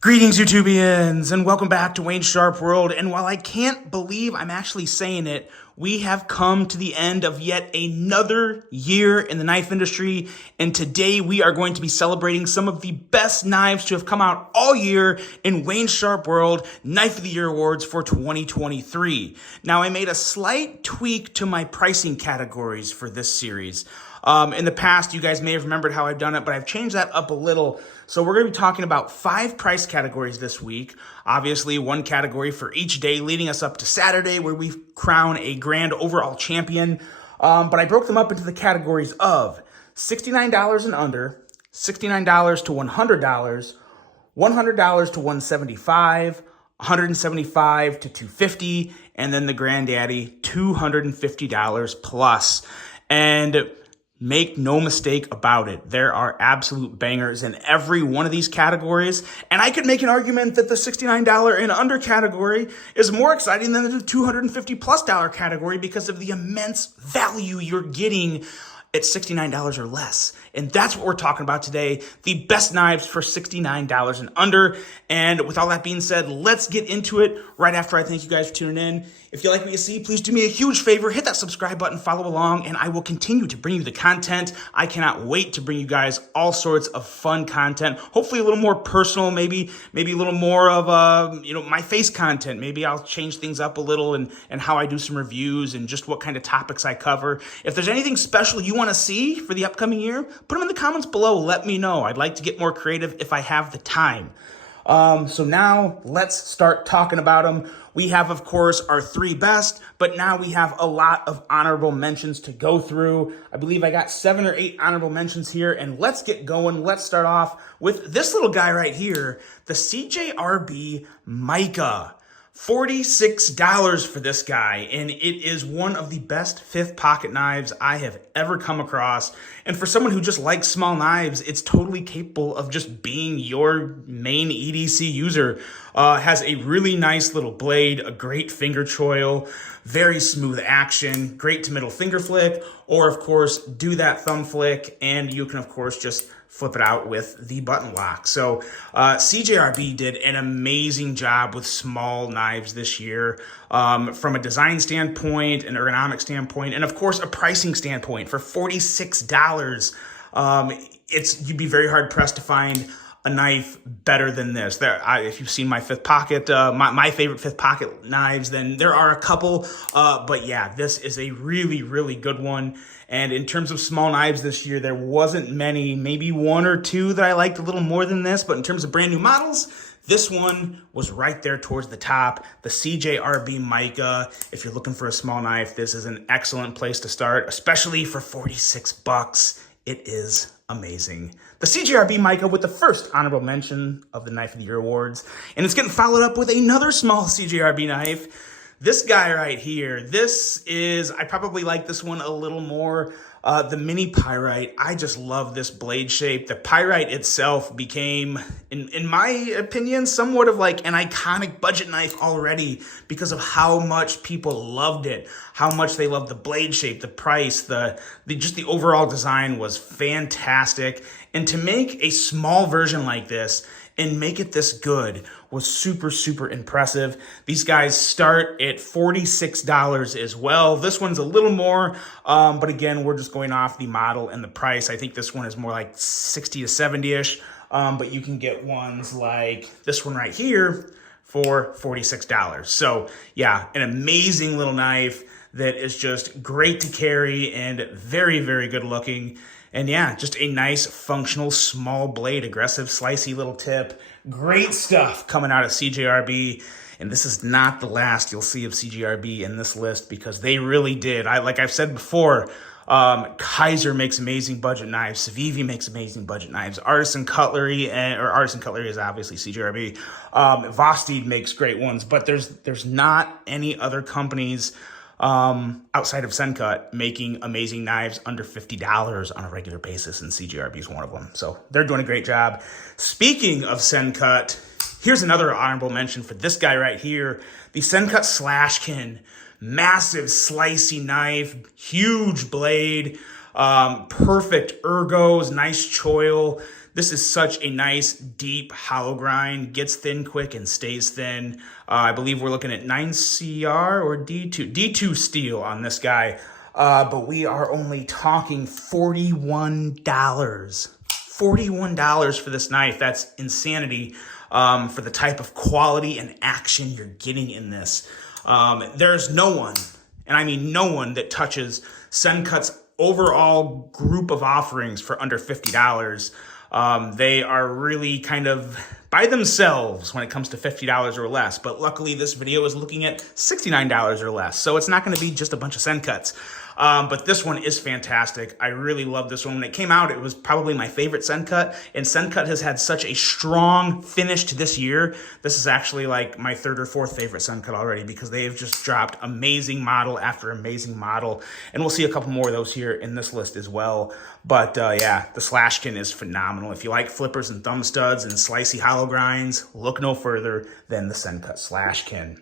Greetings, YouTubians, and welcome back to Wayne Sharp World. And while I can't believe I'm actually saying it, we have come to the end of yet another year in the knife industry. And today we are going to be celebrating some of the best knives to have come out all year in Wayne Sharp World Knife of the Year Awards for 2023. Now, I made a slight tweak to my pricing categories for this series. In the past, you guys may have remembered how I've done it, but I've changed that up a little. So we're going to be talking about 5 price categories this week. Obviously, one category for each day, leading us up to Saturday, where we crown a grand overall champion. But I broke them up into the categories of $69 and under, $69 to $100, $100 to $175, $175 to $250, and then the granddaddy, $250 plus. And make no mistake about it, there are absolute bangers in every one of these categories. And I could make an argument that the $69 and under category is more exciting than the $250+ category because of the immense value you're getting at $69 or less. And that's what we're talking about today, the best knives for $69 and under. And with all that being said, let's get into it right after I thank you guys for tuning in. If you like what you see, please do me a huge favor, hit that subscribe button, follow along, and I will continue to bring you the content. I cannot wait to bring you guys all sorts of fun content, hopefully a little more personal, maybe a little more of my face content. Maybe I'll change things up a little and how I do some reviews and just what kind of topics I cover. If there's anything special you want to see for the upcoming year, put them in the comments below. Let me know. I'd like to get more creative if I have the time. So now let's start talking about them. We have, of course, our 3 best, but now we have a lot of honorable mentions to go through. I believe I got 7 or 8 honorable mentions here, and let's get going. Let's start off with this little guy right here, the CJRB Mica. $46 for this guy, and it is one of the best 5th pocket knives I have ever come across. And for someone who just likes small knives, it's totally capable of just being your main EDC user. Has a really nice little blade, a great finger choil, very smooth action, great to middle finger flick, or of course do that thumb flick, and you can of course just flip it out with the button lock. So CJRB did an amazing job with small knives this year, from a design standpoint, an ergonomic standpoint, and of course a pricing standpoint. For $46, you'd be very hard pressed to find a knife better than this. If you've seen my 5th pocket, my favorite 5th pocket knives, then there are a couple, but yeah, this is a really, really good one. And in terms of small knives this year, there wasn't many, maybe 1 or 2 that I liked a little more than this, but in terms of brand new models, this one was right there towards the top, the CJRB Mica. If you're looking for a small knife, this is an excellent place to start, especially for $46. It is amazing. The CJRB Mica with the first honorable mention of the Knife of the Year Awards, and it's getting followed up with another small CJRB knife. This guy right here, I probably like this one a little more, the mini Pyrite. I just love this blade shape. The Pyrite itself became, in my opinion, somewhat of like an iconic budget knife already because of how much people loved it, how much they loved the blade shape, the price, just the overall design was fantastic. And to make a small version like this and make it this good was super, super impressive. These guys start at $46 as well. This one's a little more, but again, we're just going off the model and the price. I think this one is more like 60 to 70-ish, but you can get ones like this one right here for $46. So yeah, an amazing little knife that is just great to carry and very, very good looking. And yeah, just a nice, functional, small blade, aggressive, slicey little tip. Great stuff coming out of CJRB. And this is not the last you'll see of CJRB in this list because they really did. Like I've said before, Kaiser makes amazing budget knives. Civivi makes amazing budget knives. Artisan Cutlery is obviously CJRB. Vosteed makes great ones, but there's not any other companies outside of Sencut making amazing knives under $50 on a regular basis, and CGRB is one of them. So they're doing a great job. Speaking of Sencut, here's another honorable mention for this guy right here, the Sencut Slashkin. Massive slicey knife, huge blade, perfect ergos, nice choil. This is such a nice, deep hollow grind, gets thin quick and stays thin. I believe we're looking at 9CR or D2 steel on this guy. But we are only talking $41. $41 for this knife. That's insanity for the type of quality and action you're getting in this. There's no one, and I mean no one, that touches Sencut's overall group of offerings for under $50. They are really kind of by themselves when it comes to $50 or less. But luckily, this video is looking at $69 or less. So it's not going to be just a bunch of Sencuts. But this one is fantastic. I really love this one. When it came out, it was probably my favorite Sencut. And Sencut has had such a strong finish to this year. This is actually like my third or fourth favorite Sencut already because they have just dropped amazing model after amazing model. And we'll see a couple more of those here in this list as well. But yeah, the Slashkin is phenomenal. If you like flippers and thumb studs and slicey hollow grinds, look no further than the Sencut Slashkin.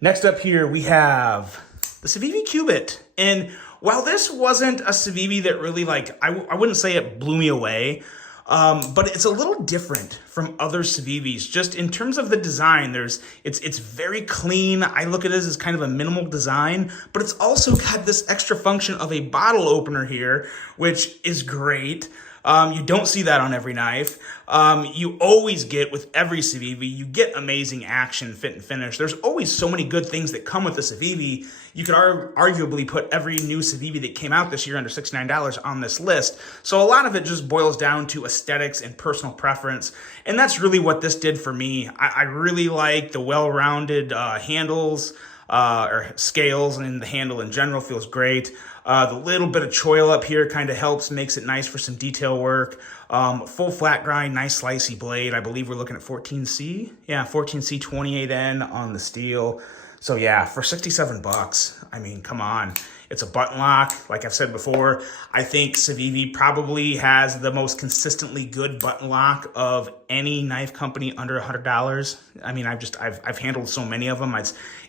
Next up here, we have the Civivi Qubit. And while this wasn't a Civivi that really, like, I wouldn't say it blew me away, but it's a little different from other Civivis. Just in terms of the design, it's very clean. I look at it as kind of a minimal design, but it's also got this extra function of a bottle opener here, which is great. You don't see that on every knife. You always get with every Civivi, you get amazing action, fit, and finish. There's always so many good things that come with the Civivi. You could arguably put every new Civivi that came out this year under $69 on this list. So a lot of it just boils down to aesthetics and personal preference. And that's really what this did for me. I really like the well-rounded handles, or scales, and the handle in general feels great. The little bit of choil up here kind of helps, makes it nice for some detail work. Full flat grind, nice slicey blade. I believe we're looking at 14C. Yeah, 14C 28N on the steel. So yeah, for 67 bucks, I mean, come on. It's a button lock. Like I've said before, I think Civivi probably has the most consistently good button lock of any knife company under $100. I mean, I've handled so many of them.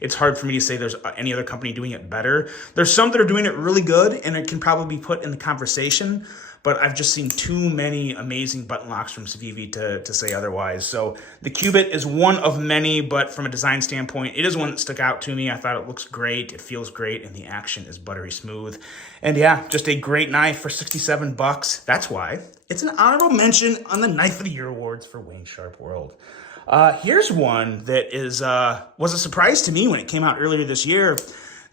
It's hard for me to say there's any other company doing it better. There's some that are doing it really good, and it can probably be put in the conversation, but I've just seen too many amazing button locks from Civivi to say otherwise. So the Qubit is one of many, but from a design standpoint, it is one that stuck out to me. I thought it looks great, it feels great, and the action is buttery smooth. And yeah, just a great knife for 67 bucks. That's why it's an honorable mention on the Knife of the Year Awards for Wayne Sharp World. Here's one that was a surprise to me when it came out earlier this year.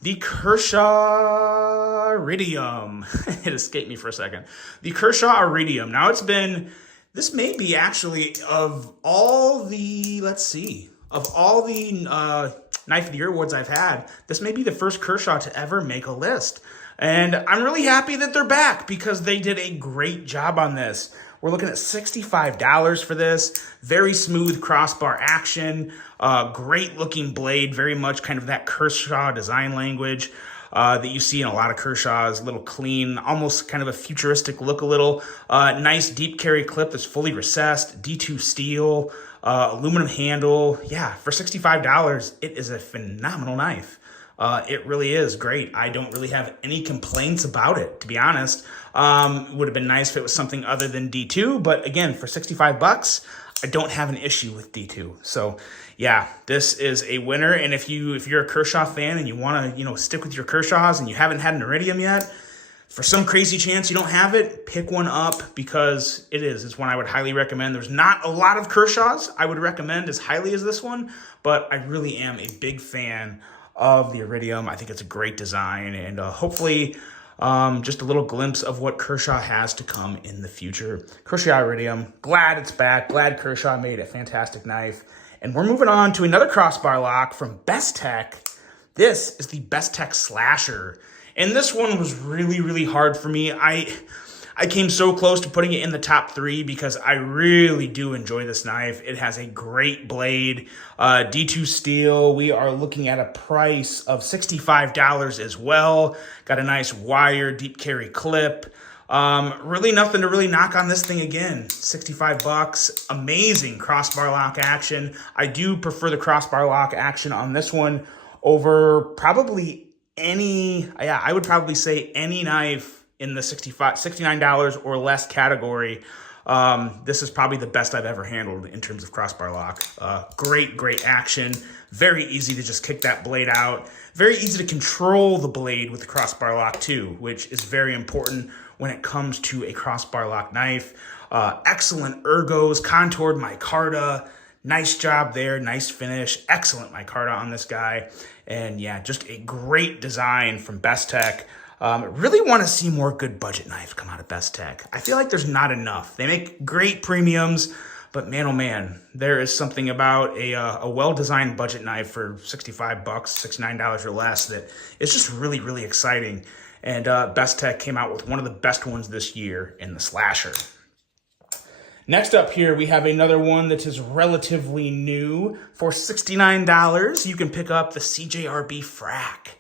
The Kershaw Iridium. It escaped me for a second. The Kershaw Iridium. Now this may be actually of all the, Knife of the Year Awards I've had, this may be the first Kershaw to ever make a list. And I'm really happy that they're back because they did a great job on this. We're looking at $65 for this. Very smooth crossbar action. Great looking blade. Very much kind of that Kershaw design language that you see in a lot of Kershaws. A little clean, almost kind of a futuristic look a little. Nice deep carry clip that's fully recessed. D2 steel. Aluminum handle. Yeah, for $65, it is a phenomenal knife. It really is great. I don't really have any complaints about it, to be honest. It would have been nice if it was something other than D2, but again, for 65 bucks, I don't have an issue with D2. So yeah, this is a winner. And if you're a Kershaw fan and you want to, stick with your Kershaws and you haven't had an Iridium yet, for some crazy chance you don't have it, pick one up because it's one I would highly recommend. There's not a lot of Kershaws I would recommend as highly as this one, but I really am a big fan of the Iridium. I think it's a great design, and hopefully just a little glimpse of what Kershaw has to come in the future. Kershaw Iridium, glad it's back. Glad Kershaw made a fantastic knife. And we're moving on to another crossbar lock from Besttech. This is the Besttech Slasher. And this one was really, really hard for me. I came so close to putting it in the top 3 because I really do enjoy this knife. It has a great blade, D2 steel. We are looking at a price of $65 as well. Got a nice wire, deep carry clip. Really nothing to really knock on this thing again. 65 bucks, amazing crossbar lock action. I do prefer the crossbar lock action on this one over probably I would probably say any knife in the $69 or less category. This is probably the best I've ever handled in terms of crossbar lock. Great action. Very easy to just kick that blade out. Very easy to control the blade with the crossbar lock too, which is very important when it comes to a crossbar lock knife. Excellent ergos, contoured micarta. Nice job there, nice finish. Excellent micarta on this guy. And yeah, just a great design from Besttech. Really want to see more good budget knives come out of Besttech. I feel like there's not enough. They make great premiums, but man, oh man, there is something about a well-designed budget knife for 65 bucks, $69 or less that is just really exciting. And Besttech came out with one of the best ones this year in the Slasher. Next up here, we have another one that is relatively new. For $69, you can pick up the CJRB Frack.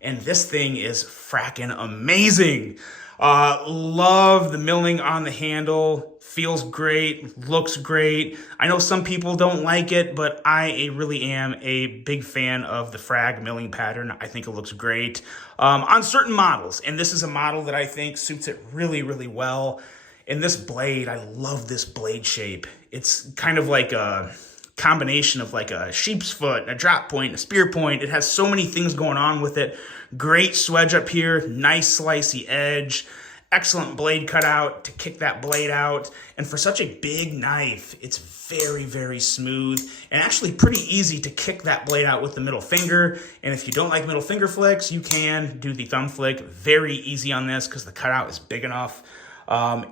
And this thing is fracking amazing. Love the milling on the handle. Feels great, looks great. I know some people don't like it, but I really am a big fan of the frag milling pattern. I think it looks great on certain models. And this is a model that I think suits it really well. And this blade, I love this blade shape. It's kind of like a combination of like a sheep's foot, a drop point, a spear point. It has so many things going on with it. Great swedge up here, nice slicey edge, excellent blade cutout to kick that blade out. And for such a big knife, it's very smooth and actually pretty easy to kick that blade out with the middle finger. And if you don't like middle finger flicks, you can do the thumb flick. Very easy on this because the cutout is big enough.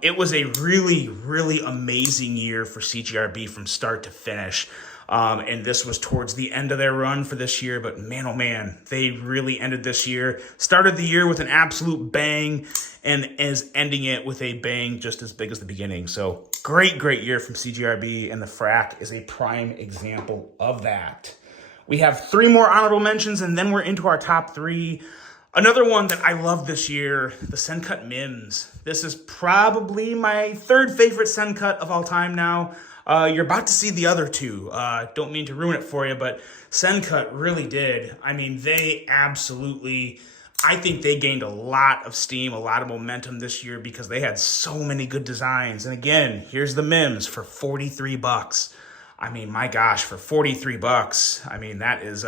It was a really amazing year for CJRB from start to finish. And this was towards the end of their run for this year, but man, oh man, they really ended this year. Started the year with an absolute bang and is ending it with a bang just as big as the beginning. So great year from CJRB, and the Frack is a prime example of that. We have 3 more honorable mentions, and then we're into our top 3. Another one that I love this year, the Sencut Mims. This is probably my 3rd favorite Sencut of all time now. You're about to see the other 2. Don't mean to ruin it for you, but Sencut really did. I mean, they absolutely, I think they gained a lot of steam, a lot of momentum this year because they had so many good designs. And again, here's the Mims for 43 bucks. I mean, my gosh, for 43 bucks, I mean, that is,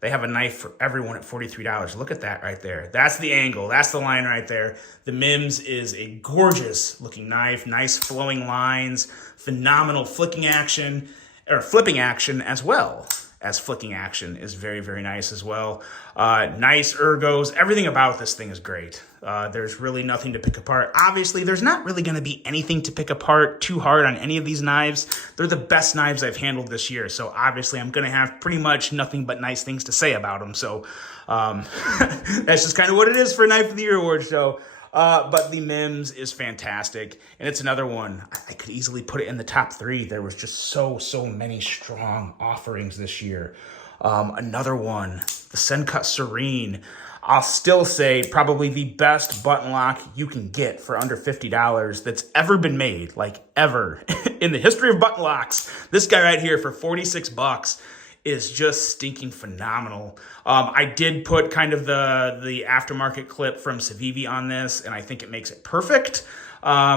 they have a knife for everyone at $43. Look at that right there. That's the angle. That's the line right there. The Mims is a gorgeous looking knife. Nice flowing lines. Phenomenal flipping action as well as flicking action is very nice as well. Nice ergos. Everything about this thing is great. There's really nothing to pick apart. Obviously, there's not really going to be anything to pick apart too hard on any of these knives. They're the best knives I've handled this year. So obviously, I'm going to have pretty much nothing but nice things to say about them. So that's just kind of what it is for Knife of the Year award show. But the Mims is fantastic, and it's another one. I could easily put it in the top 3. There was just so many strong offerings this year. Another one, the Sencut Serene. I'll still say probably the best button lock you can get for under $50 that's ever been made, like ever, in the history of button locks. This guy right here for 46 bucks is just stinking phenomenal. I did put kind of the aftermarket clip from Civivi on this, and I think it makes it perfect.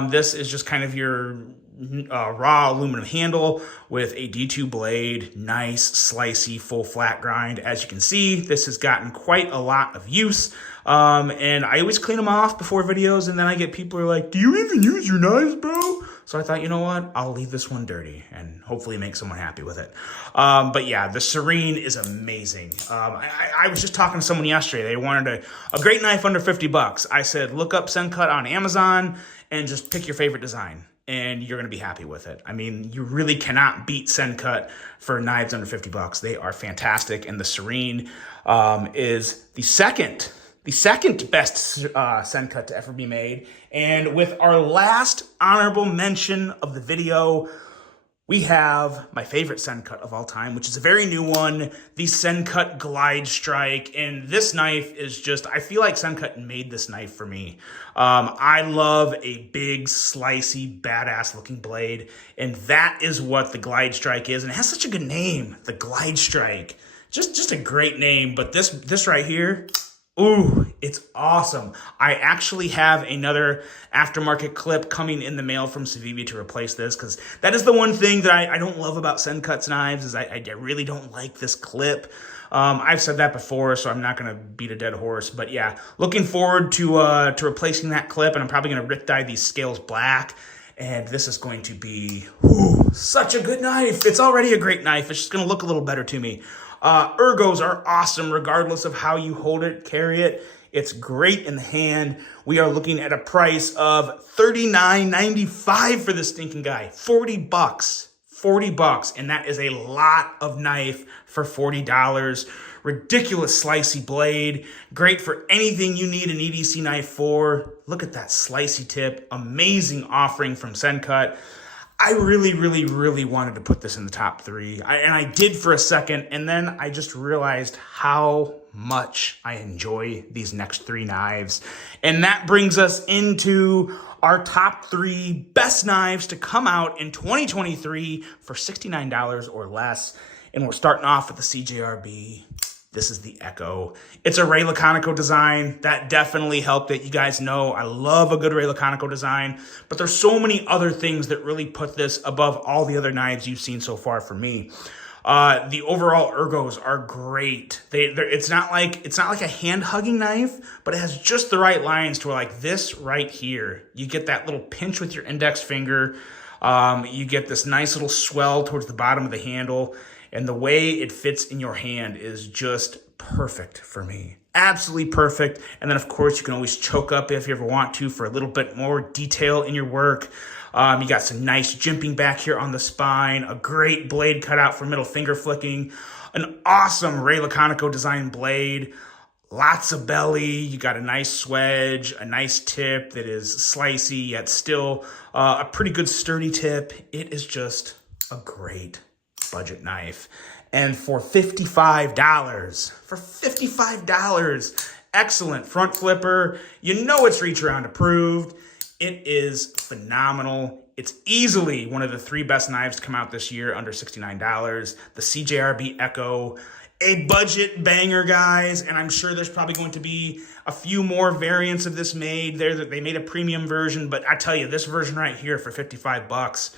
This is just kind of your raw aluminum handle with a D2 blade, nice, slicey, full flat grind. As you can see, this has gotten quite a lot of use. And I always clean them off before videos, and then I get people who are like, do you even use your knives, bro? So I thought, you know what? I'll leave this one dirty and hopefully make someone happy with it. But yeah, the Serene is amazing. I was just talking to someone yesterday. They wanted a great knife under 50 bucks. I said, look up Sencut on Amazon and just pick your favorite design, and you're going to be happy with it. I mean, you really cannot beat Sencut for knives under 50 bucks. They are fantastic, and the Serene is the second best Sencut to ever be made. And with our last honorable mention of the video, we have my favorite Sencut of all time, which is a very new one, the Sencut GlideStrike. And this knife is just, I feel like Sencut made this knife for me. I love a big, slicey, badass looking blade. And that is what the GlideStrike is. And it has such a good name, the GlideStrike. Just a great name. But this right here, ooh, It's awesome. I actually have another aftermarket clip coming in the mail from Civivi to replace this, because that is the one thing that I don't love about Sencut's knives is I really don't like this clip. I've said that before, so I'm not going to beat a dead horse. But yeah, looking forward to replacing that clip, and I'm probably going to Rick dye these scales black. And this is going to be such a good knife. It's already a great knife. It's just going to look a little better to me. Ergos are awesome regardless of how you hold it, carry it. It's great in the hand. We are looking at a price of $39.95 for this stinking guy. 40 bucks. 40 bucks, and that is a lot of knife for $40. Ridiculous slicey blade. Great for anything you need an EDC knife for. Look at that slicey tip. Amazing offering from Sencut. I really wanted to put this in the top 3. And I did for a second, and then I just realized how much I enjoy these next 3 knives. And that brings us into our top 3 best knives to come out in 2023 for $69 or less. And we're starting off with the CJRB. This is the Echo. It's a Ray Laconico design. That definitely helped it. You guys know I love a good Ray Laconico design, but there's so many other things that really put this above all the other knives you've seen so far from me. The overall ergos are great. It's not like a hand-hugging knife, but it has just the right lines to where, like this right here, you get that little pinch with your index finger. You get this nice little swell towards the bottom of the handle. And the way it fits in your hand is just perfect for me. Absolutely perfect. And then, of course, you can always choke up if you ever want to for a little bit more detail in your work. You got some nice jimping back here on the spine, a great blade cutout for middle finger flicking, an awesome Ray Laconico design blade, lots of belly. You got a nice swedge, a nice tip that is slicey, yet still a pretty good sturdy tip. It is just a great budget knife. And for $55, excellent front flipper. You know it's reach around approved. It is phenomenal. It's easily one of the 3 best knives to come out this year under $69. The CJRB Echo, a budget banger, guys. And I'm sure there's probably going to be a few more variants of this made. They made a premium version, but I tell you, this version right here for 55 bucks,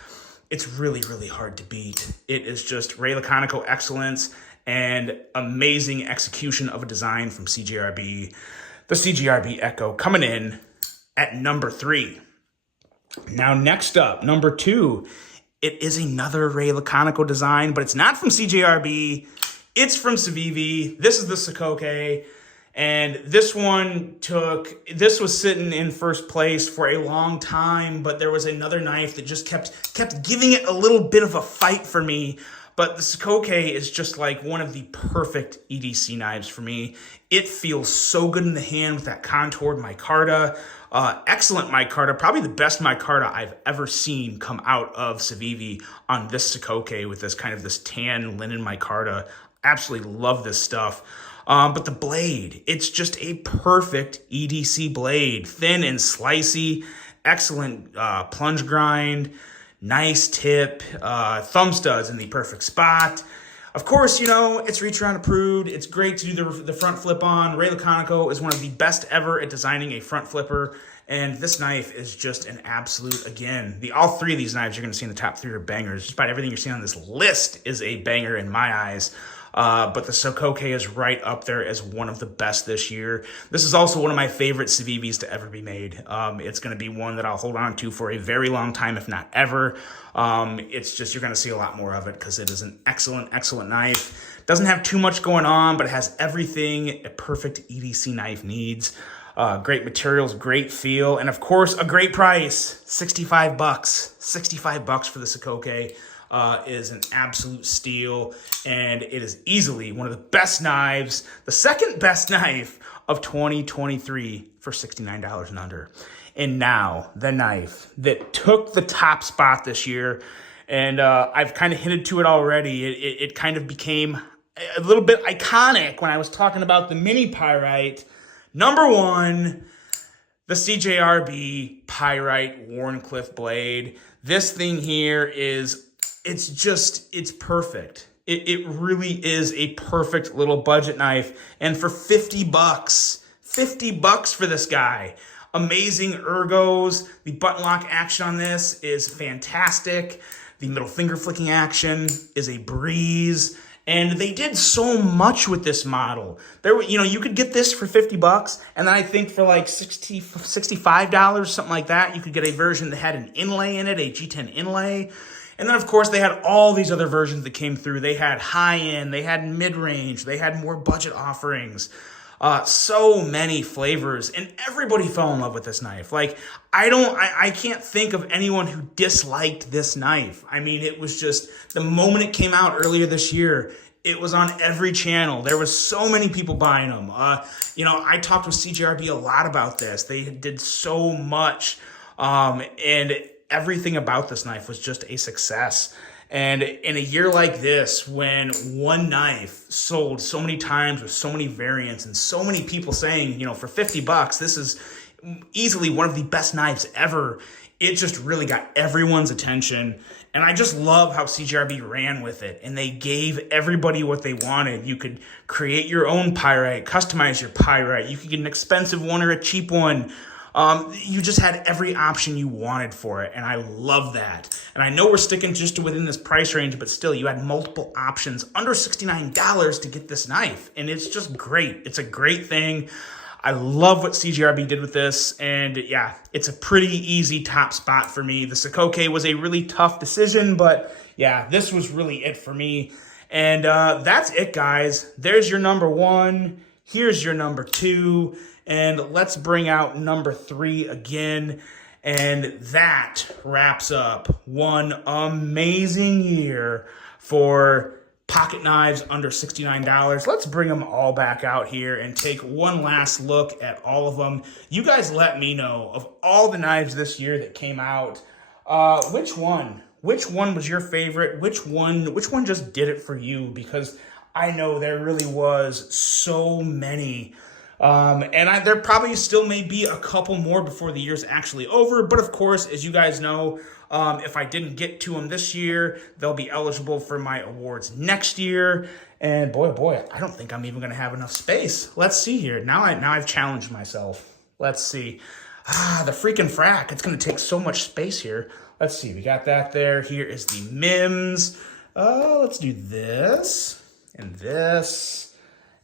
it's really hard to beat. It is just Ray Laconico excellence and amazing execution of a design from CJRB. The CJRB Echo coming in at number 3. Now, next up, number 2, it is another Ray Laconico design, but it's not from CJRB. It's from Civivi. This is the Sokoke. And this was sitting in first place for a long time, but there was another knife that just kept giving it a little bit of a fight for me. But the Sokoke is just like one of the perfect EDC knives for me. It feels so good in the hand with that contoured micarta. Excellent micarta, probably the best micarta I've ever seen come out of Civivi on this Sokoke with this kind of this tan linen micarta. Absolutely love this stuff. But the blade, it's just a perfect EDC blade. Thin and slicey, excellent plunge grind, nice tip, thumb studs in the perfect spot. Of course, you know, it's reach around approved. It's great to do the front flip on. Ray Laconico is one of the best ever at designing a front flipper. And this knife is just an absolute, again, all 3 of these knives you're going to see in the top 3 are bangers. Just about everything you're seeing on this list is a banger in my eyes. But the Sokoke is right up there as one of the best this year. This is also one of my favorite Civivis to ever be made. It's going to be one that I'll hold on to for a very long time, if not ever. It's just, you're going to see a lot more of it because it is an excellent knife. Doesn't have too much going on, but it has everything a perfect EDC knife needs. Great materials, great feel, and of course, a great price, 65 bucks. 65 bucks for the Sokoke. Is an absolute steal, and it is easily one of the best knives, the second best knife of 2023 for $69 and under. And now, the knife that took the top spot this year, and I've kind of hinted to it already, it kind of became a little bit iconic when I was talking about the mini Pyrite. Number 1, the CJRB Pyrite Wharncliffe blade. This thing here is... it's perfect. It really is a perfect little budget knife. And for 50 bucks, $50 for this guy. Amazing ergos. The button lock action on this is fantastic. The middle finger flicking action is a breeze. And they did so much with this model. You could get this for $50, and then I think for like $65, something like that, you could get a version that had an inlay in it, a G10 inlay. And then, of course, they had all these other versions that came through. They had high-end, they had mid-range, they had more budget offerings. So many flavors, and everybody fell in love with this knife. Like, I can't think of anyone who disliked this knife. I mean, it was just, the moment it came out earlier this year, it was on every channel. There was so many people buying them. I talked with CJRB a lot about this. They did so much, and everything about this knife was just a success. And in a year like this, when one knife sold so many times with so many variants and so many people saying, for $50, this is easily one of the best knives ever, it just really got everyone's attention. And I just love how CJRB ran with it, and they gave everybody what they wanted. You could create your own pyrite, customize your pyrite. You could get an expensive one or a cheap one. You just had every option you wanted for it, and I love that. And I know we're sticking just within this price range, but still, you had multiple options under $69 to get this knife, and it's just great. It's a great thing. I love what CJRB did with this, and yeah, it's a pretty easy top spot for me. The Sokoke was a really tough decision, but yeah, this was really it for me. And that's it, guys. There's your number one. Here's your number two. And let's bring out number three again. And that wraps up one amazing year for pocket knives under $69. Let's bring them all back out here and take one last look at all of them. You guys let me know, of all the knives this year that came out, which one was your favorite? Which one just did it for you? Because I know there really was so many. And there probably still may be a couple more before the year's actually over. But of course, as you guys know, if I didn't get to them this year, they'll be eligible for my awards next year. And boy, I don't think I'm even going to have enough space. Let's see here. Now I've challenged myself. Let's see. The freaking Frack. It's going to take so much space here. Let's see. We got that there. Here is the Mims. Let's do this and this.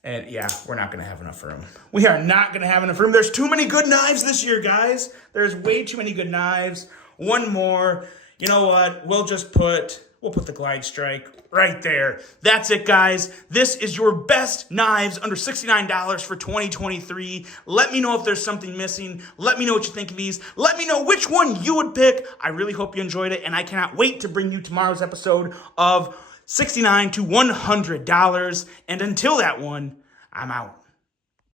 And yeah, we're not going to have enough room. We are not going to have enough room. There's too many good knives this year, guys. There's way too many good knives. One more. You know what? We'll put the GlideStrike right there. That's it, guys. This is your best knives under $69 for 2023. Let me know if there's something missing. Let me know what you think of these. Let me know which one you would pick. I really hope you enjoyed it, and I cannot wait to bring you tomorrow's episode of $69 to $100. And until that one, I'm out.